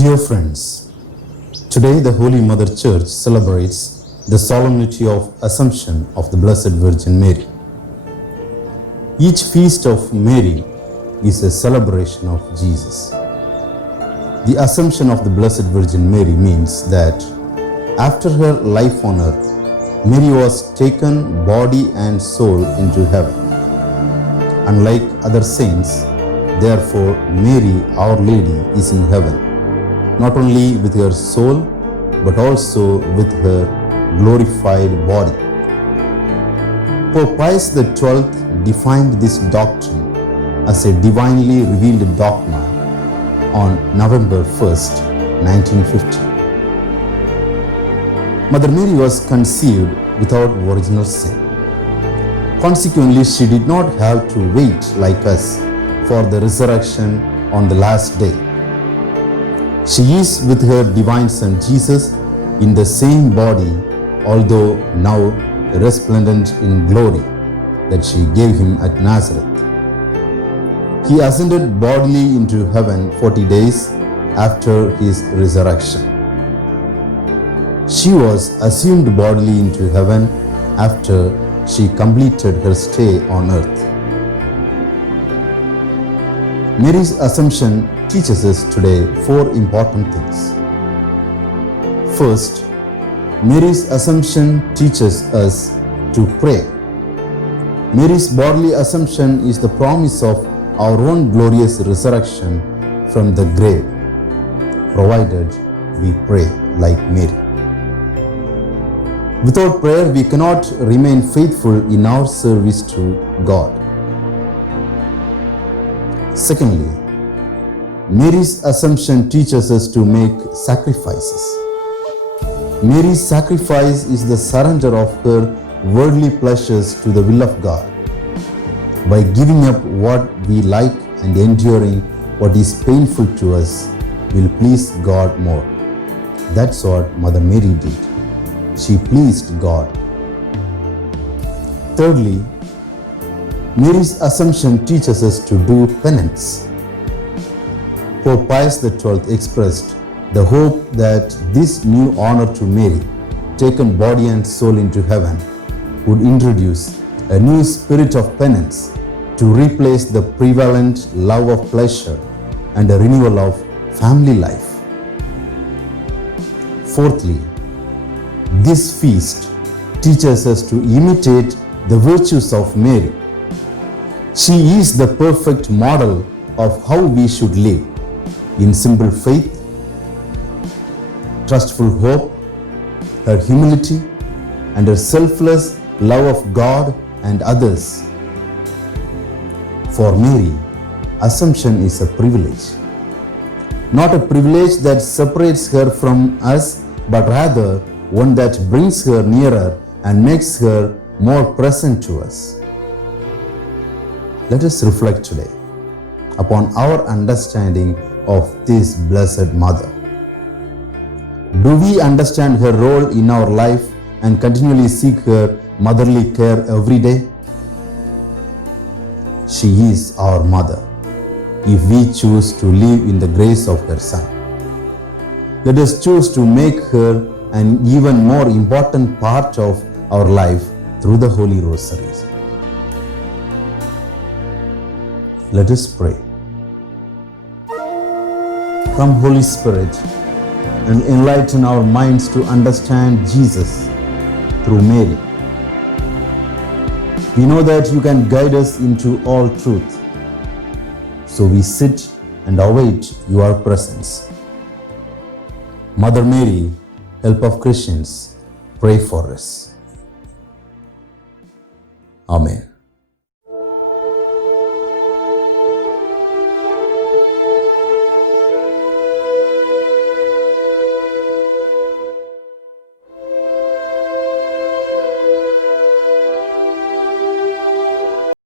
Dear friends, today the Holy Mother Church celebrates the solemnity of Assumption of the Blessed Virgin Mary. Each feast of Mary is a celebration of Jesus. The Assumption of the Blessed Virgin Mary means that after her life on earth, Mary was taken body and soul into heaven. Unlike other saints, therefore Mary, Our Lady, is in heaven, not only with her soul, but also with her glorified body. Pope Pius XII defined this doctrine as a divinely revealed dogma on November 1st, 1950. Mother Mary was conceived without original sin. Consequently, she did not have to wait like us for the resurrection on the last day. She is with her divine Son Jesus in the same body, although now resplendent in glory, that she gave him at Nazareth. He ascended bodily into heaven 40 days after his resurrection. She was assumed bodily into heaven after she completed her stay on earth. Mary's Assumption teaches us today four important things. First, Mary's Assumption teaches us to pray. Mary's bodily assumption is the promise of our own glorious resurrection from the grave, provided we pray like Mary. Without prayer, we cannot remain faithful in our service to God. Secondly, Mary's Assumption teaches us to make sacrifices. Mary's sacrifice is the surrender of her worldly pleasures to the will of God. By giving up what we like and enduring what is painful to us, will please God more. That's what Mother Mary did. She pleased God. Thirdly, Mary's Assumption teaches us to do penance. Pope Pius XII expressed the hope that this new honor to Mary, taken body and soul into heaven, would introduce a new spirit of penance to replace the prevalent love of pleasure and a renewal of family life. Fourthly, this feast teaches us to imitate the virtues of Mary. She is the perfect model of how we should live in simple faith, trustful hope, her humility, and her selfless love of God and others. For Mary, Assumption is a privilege. Not a privilege that separates her from us, but rather one that brings her nearer and makes her more present to us. Let us reflect today upon our understanding of this Blessed Mother. Do we understand her role in our life and continually seek her motherly care every day? She is our mother if we choose to live in the grace of her Son. Let us choose to make her an even more important part of our life through the Holy Rosaries. Let us pray. Come, Holy Spirit, and enlighten our minds to understand Jesus through Mary. We know that you can guide us into all truth, so we sit and await your presence. Mother Mary, help of Christians, pray for us. Amen.